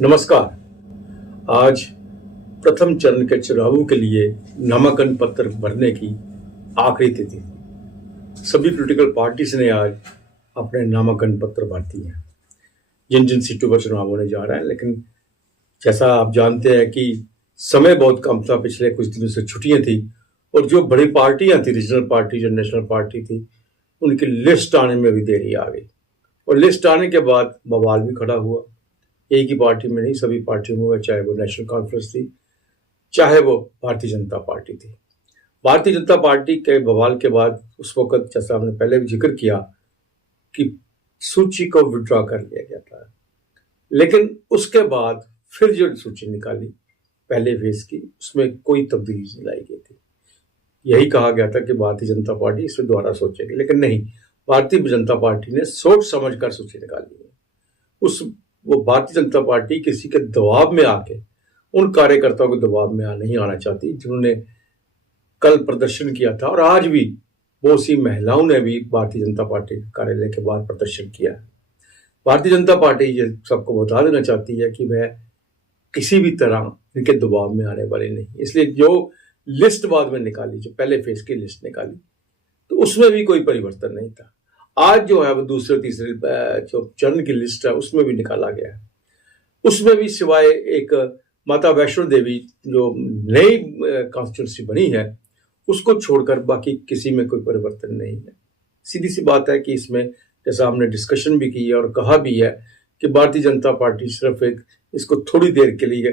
नमस्कार। आज प्रथम चरण के चुनावों के लिए नामांकन पत्र भरने की आखिरी तिथि। सभी पॉलिटिकल पार्टीज ने आज अपने नामांकन पत्र भर दिए हैं जिन जिन सीटों पर चुनाव होने जा रहा है। लेकिन जैसा आप जानते हैं कि समय बहुत कम था, पिछले कुछ दिनों से छुट्टियां थी और जो बड़ी पार्टियां थी, रीजनल पार्टी जो नेशनल पार्टी थी, उनकी लिस्ट आने में भी देरी आ गई और लिस्ट आने के बाद बवाल भी खड़ा हुआ। एक ही पार्टी में नहीं, सभी पार्टियों में हुआ, चाहे वो नेशनल कॉन्फ्रेंस थी, चाहे वो भारतीय जनता पार्टी थी। भारतीय जनता पार्टी के बवाल के बाद उस वक्त, जैसा हमने पहले भी जिक्र किया, कि सूची को विड्रॉ कर लिया गया था। लेकिन उसके बाद फिर जो सूची निकाली पहले फेज की, उसमें कोई तब्दीली नहीं लाई गई थी। यही कहा गया था कि भारतीय जनता पार्टी इसमें दोबारा सोचेगी, लेकिन नहीं, भारतीय जनता पार्टी ने सोच समझ कर सूची निकाली है। वो भारतीय जनता पार्टी किसी के दबाव में आके, उन कार्यकर्ताओं के दबाव में नहीं आना चाहती जिन्होंने कल प्रदर्शन किया था, और आज भी बहुत सी महिलाओं ने भी भारतीय जनता पार्टी कार्यालय के बाहर प्रदर्शन किया है। भारतीय जनता पार्टी ये सबको बता देना चाहती है कि वह किसी भी तरह इनके दबाव में आने वाली नहीं। इसलिए जो लिस्ट बाद में निकाली, जो पहले फेज की लिस्ट निकाली, तो उसमें भी कोई परिवर्तन नहीं था। आज जो है वो दूसरे तीसरे जो चरण की लिस्ट है उसमें भी निकाला गया है। उसमें भी सिवाय एक माता वैष्णो देवी जो नई कॉन्स्टिट्यूंसी बनी है, उसको छोड़कर बाकी किसी में कोई परिवर्तन नहीं है। सीधी सी बात है कि इसमें, जैसा हमने डिस्कशन भी की है और कहा भी है, कि भारतीय जनता पार्टी सिर्फ एक इसको थोड़ी देर के लिए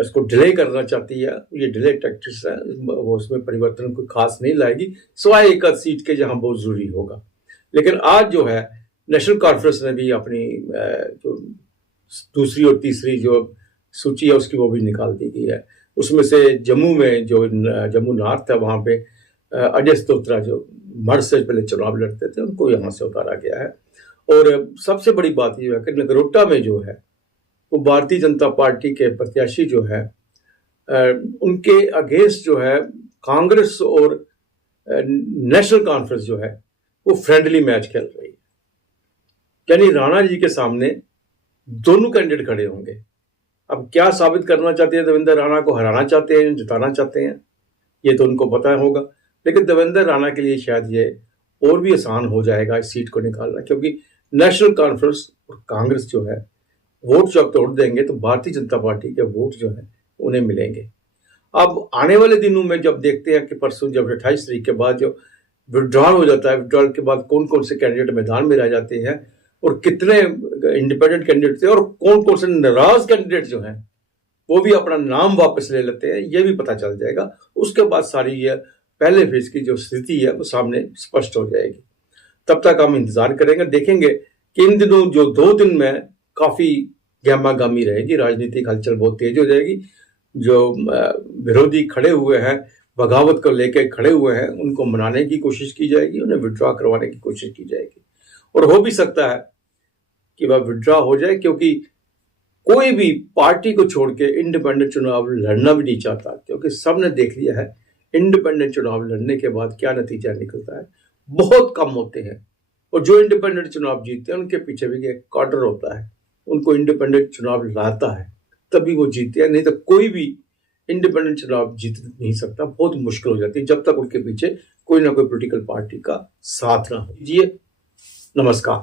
इसको डिले करना चाहती है। ये डिले टैक्टिक्स है, वो उसमें परिवर्तन कोई खास नहीं लाएगी, सिवाय एक सीट के जहां बहुत जरूरी होगा। लेकिन आज जो है नेशनल कॉन्फ्रेंस ने भी अपनी जो दूसरी और तीसरी जो सूची है उसकी वो भी निकाल दी गई है। उसमें से जम्मू में, जो जम्मू नॉर्थ है, वहाँ पे अजय स्त्रोत्रा जो मर्द से पहले चुनाव लड़ते थे, उनको यहाँ से उतारा गया है। और सबसे बड़ी बात ये है कि नगरोटा में जो है वो भारतीय जनता पार्टी के प्रत्याशी जो है, उनके अगेंस्ट जो है कांग्रेस और नेशनल कॉन्फ्रेंस जो है वो फ्रेंडली मैच खेल रही है। यानी राणा जी के सामने दोनों कैंडिडेट खड़े होंगे। अब क्या साबित करना चाहते हैं? देवेंद्र राणा को हराना चाहते हैं, जिताना चाहते हैं, ये तो उनको पता होगा। लेकिन देवेंद्र राणा के लिए शायद ये और भी आसान हो जाएगा इस सीट को निकालना, क्योंकि नेशनल कॉन्फ्रेंस और कांग्रेस जो है वोट जब तोड़ देंगे तो भारतीय जनता पार्टी के वोट जो है उन्हें मिलेंगे। अब आने वाले दिनों में जब देखते हैं कि परसों जब 28 तारीख के बाद जो विड्रॉल हो जाता है, विड्रॉल के बाद कौन कौन से कैंडिडेट मैदान में रह जाते हैं और कितने इंडिपेंडेंट कैंडिडेट थे और कौन कौन से नाराज कैंडिडेट जो हैं वो भी अपना नाम वापस ले लेते हैं, ये भी पता चल जाएगा। उसके बाद सारी ये पहले फेज की जो स्थिति है वो सामने स्पष्ट हो जाएगी। तब तक हम इंतजार करेंगे, देखेंगे कि इन दिनों जो 2 दिन में काफी गहमागहमी रहेगी, राजनीतिक हलचल बहुत तेज हो जाएगी। जो विरोधी खड़े हुए हैं, बगावत को लेकर खड़े हुए हैं, उनको मनाने की कोशिश की जाएगी, उन्हें विड्रॉ करवाने की कोशिश की जाएगी। और हो भी सकता है कि वह विड्रॉ हो जाए, क्योंकि कोई भी पार्टी को छोड़ के इंडिपेंडेंट चुनाव लड़ना भी नहीं चाहता, क्योंकि सबने देख लिया है इंडिपेंडेंट चुनाव लड़ने के बाद क्या नतीजा निकलता है। बहुत कम होते हैं, और जो इंडिपेंडेंट चुनाव जीतते हैं उनके पीछे भी एक कार्डर होता है, उनको इंडिपेंडेंट चुनाव लाता है, तभी वो जीतते हैं। नहीं तो कोई भी इंडिपेंडेंट चुनाव जीत नहीं सकता, बहुत मुश्किल हो जाती है जब तक उनके पीछे कोई ना कोई पॉलिटिकल पार्टी का साथ ना हो। जी, नमस्कार।